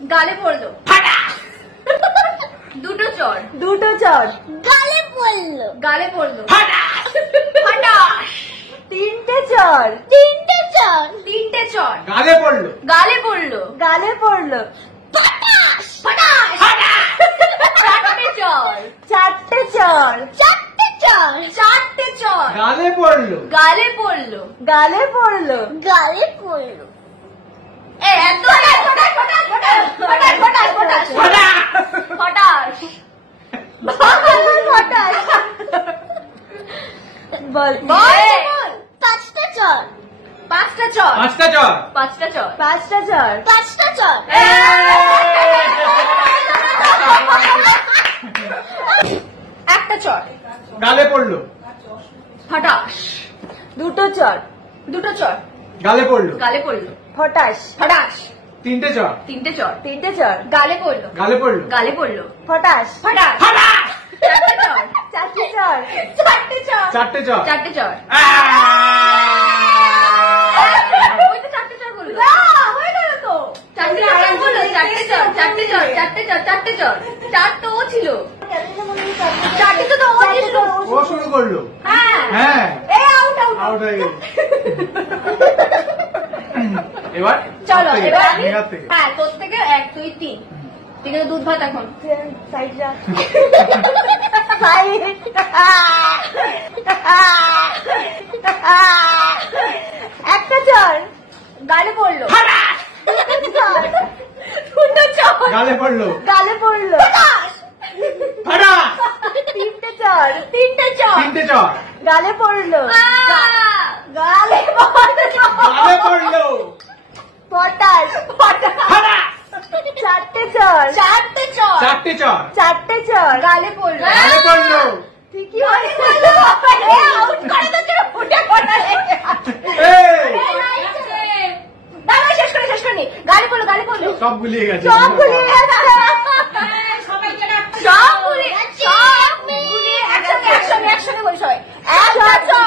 গালে পড়লো। দুটো চড়। দুটো চড়। গালে পড়লো। গালে পড়লো। তিনটে চড়। তিনটে চড়। তিনটে চড়। গালে পড়লো। গালে পড়লো। গালে পড়লো। চারটে চড়। চারটে চড়। চারটে চড়। চারটে চড়। গালে পড়লো। গালে পড়লো। গালে পড়লো। গালে পড়লো। এত ফটাস ফটাস ফটাস ফটাস ফটাস ফটাস ফটাস ফটাস বল বল। পাঁচটা চড়। পাঁচটা চড়। পাঁচটা চড়। পাঁচটা চড়। পাঁচটা চড়। পাঁচটা চড়। একটা চড়। গালে পড়লো। ফটাস। দুটো চড়। দুটো চড়। গালে পড়লো। গালে পড়লো। ফটাস। ফটাস। তিনটে চড়। তিনটে চড়। তিনটে চড়। গালে পড়লো। গালে পড়লো। গালে পড়লো। ফটাস। ফটাস। চারটে চড়। চারটে চড়। চারটে চড়। চারটে চড়। চারটে চড়। ওই তো চারটে চড় বললো। হয়ে গেল তো। চারটে চড় বললো। চারটে চড়। চারটে চড়। চারটে চড়। চারটে চড়। চার তো ও ছিল। চারটে তো ও ছিল। ও শুরু করলো। হ্যাঁ। হ্যাঁ আউট আউট আউট হয়ে গেল। এবার চলো এবার আমি মেঘার থেকে। হ্যাঁ তোর থেকে 1 2 3 ঠিক আছে দুধ ভাত এখন সাইড যা। একটা চড়। গালে পড়লো। দুটো চড়। গালে পড়লো। গালে পড়লো। ফাটা। তিনটে চড়। তিনটে চড়। তিনটে চড়। গালে পড়লো। গালে পড়লো। গালে পড়লো। ফটাস। ফাটা। চারটে চড়। চারটে চড়। চারটে চড়। চারটে চড়। গালে পড়লো। গালে পড়লো। ঠিকই হয়েছে। আউট করে তো তোর ফুটে পড়া লেগে দাঁড়া শেষ করে নি গালে পড়লো। গালে পড়লো। সব গুলিয়ে গেছে। সব গুলিয়ে গেছে। সব গুলিয়ে একসাথে বলি সবাই একটা